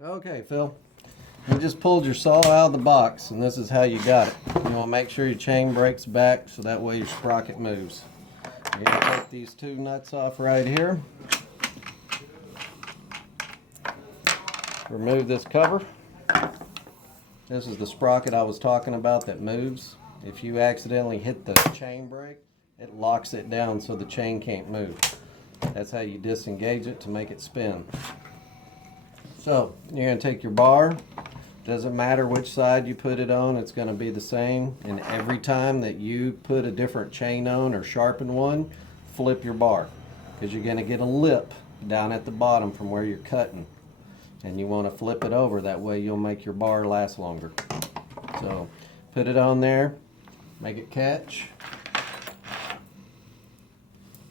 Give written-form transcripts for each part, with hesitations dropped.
Okay, Phil. You just pulled your saw out of the box, and this is how you got it. You want to make sure your chain breaks back so that way your sprocket moves. You're going to take these two nuts off right here. Remove this cover. This is the sprocket I was talking about that moves. If you accidentally hit the chain brake, it locks it down so the chain can't move. That's how you disengage it to make it spin. So you're going to take your bar. Doesn't matter which side you put it on, it's going to be the same. And every time that you put a different chain on or sharpen one, flip your bar, because you're going to get a lip down at the bottom from where you're cutting. And you want to flip it over, that way you'll make your bar last longer. So put it on there, make it catch.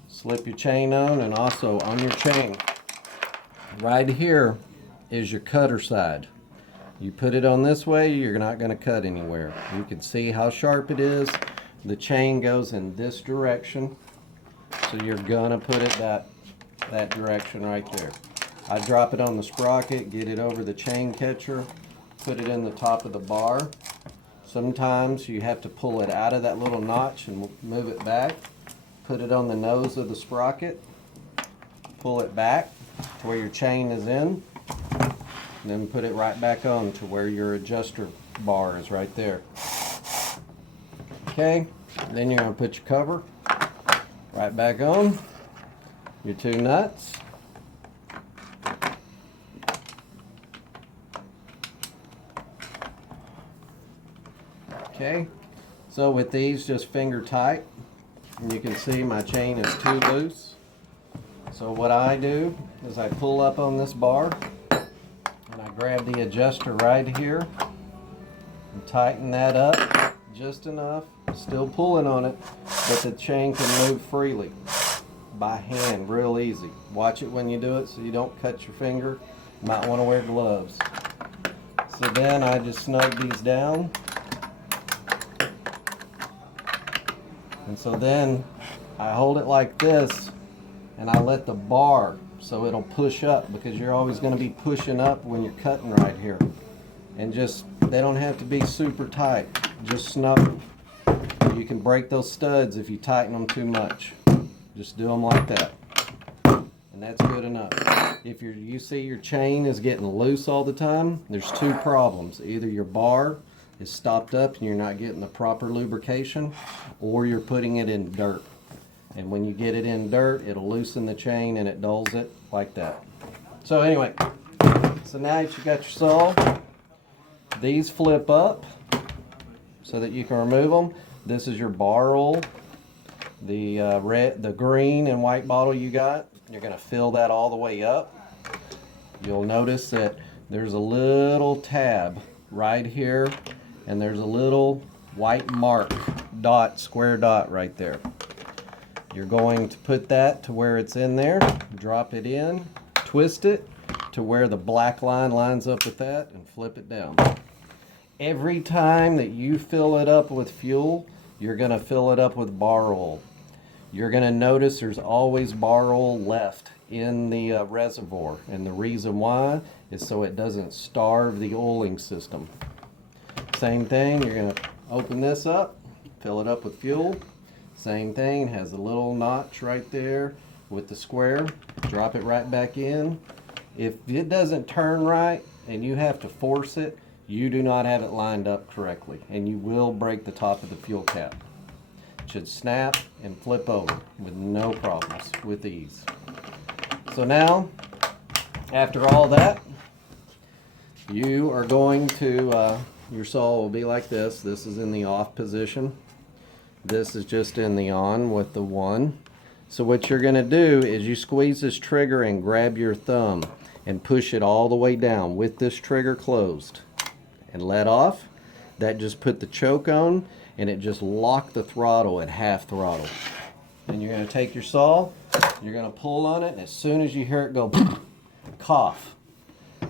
Slip your chain on, and also on your chain, right here is your cutter side. You put it on this way, you're not going to cut anywhere. You can see how sharp it is. The chain goes in this direction, so you're going to put it that direction right there. I drop it on the sprocket, get it over the chain catcher, put it in the top of the bar. Sometimes you have to pull it out of that little notch and move it back. Put it on the nose of the sprocket, pull it back to where your chain is in, and then put it right back on to where your adjuster bar is right there. Okay, then you're going to put your cover right back on, your two nuts. Okay, so with these, just finger tight. And you can see my chain is too loose. So what I do is I pull up on this bar and I grab the adjuster right here and tighten that up just enough. Still pulling on it, but the chain can move freely by hand, real easy. Watch it when you do it so you don't cut your finger. You might want to wear gloves. So then I just snug these down. And so then I hold it like this and I let the bar so it'll push up, because you're always going to be pushing up when you're cutting right here. And just, they don't have to be super tight, just snug them. You can break those studs if you tighten them too much. Just do them like that. And that's good enough. If you see your chain is getting loose all the time, there's two problems. Either your bar is stopped up and you're not getting the proper lubrication, or you're putting it in dirt. And when you get it in dirt, it'll loosen the chain and it dulls it like that. So anyway, so now that you got your saw, these flip up so that you can remove them. This is your bar oil. The green and white bottle you got, you're going to fill that all the way up. You'll notice that there's a little tab right here, and there's a little white mark, square dot right there. You're going to put that to where it's in there, drop it in, twist it to where the black line lines up with that, and flip it down. Every time that you fill it up with fuel, you're going to fill it up with bar oil. You're going to notice there's always bar oil left in the reservoir, and the reason why is so it doesn't starve the oiling system. Same thing, you're going to open this up, fill it up with fuel. Same thing, has a little notch right there with the square. Drop it right back in. If it doesn't turn right and you have to force it, you do not have it lined up correctly, and you will break the top of the fuel cap. It should snap and flip over with no problems, with ease. So now, after all that, you are going to, your saw will be like this. This is in the off position. This is just in the on with the 1. So what you're going to do is you squeeze this trigger and grab your thumb and push it all the way down with this trigger closed and let off. That just put the choke on, and it just locked the throttle at half throttle. Then you're going to take your saw, you're going to pull on it, and as soon as you hear it go cough,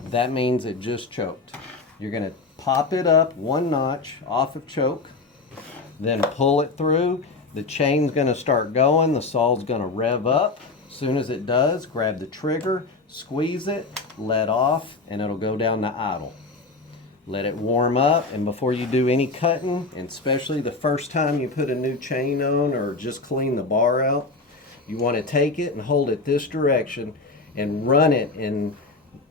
that means it just choked. You're going to pop it up 1 notch off of choke, then pull it through. The chain's going to start going, the saw's going to rev up. As soon as it does, grab the trigger, squeeze it, let off, and it'll go down to idle. Let it warm up, and before you do any cutting, and especially the first time you put a new chain on or just clean the bar out, you want to take it and hold it this direction and run it in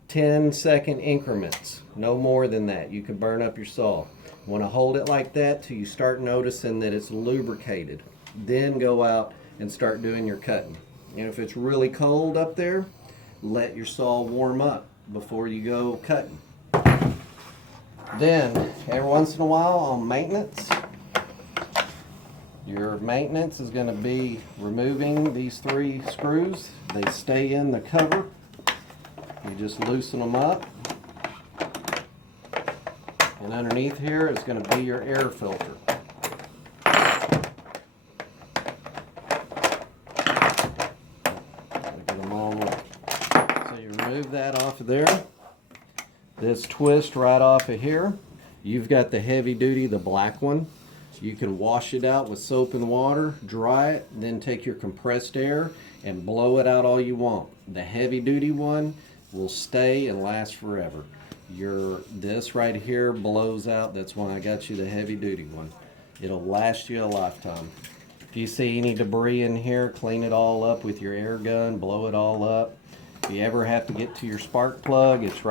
10-second increments. No more than that. You can burn up your saw. You want to hold it like that till you start noticing that it's lubricated. Then go out and start doing your cutting. And if it's really cold up there, let your saw warm up before you go cutting. Then, every once in a while on maintenance, your maintenance is going to be removing these 3 screws. They stay in the cover. You just loosen them up. And underneath here is going to be your air filter. Get them all. So you remove that off of there. This twist right off of here. You've got the heavy duty, the black one. You can wash it out with soap and water, dry it, then take your compressed air and blow it out all you want. The heavy duty one will stay and last forever. This right here blows out. That's why I got you the heavy duty one. It'll last you a lifetime. If you see any debris in here, clean it all up with your air gun, blow it all up. If you ever have to get to your spark plug, it's right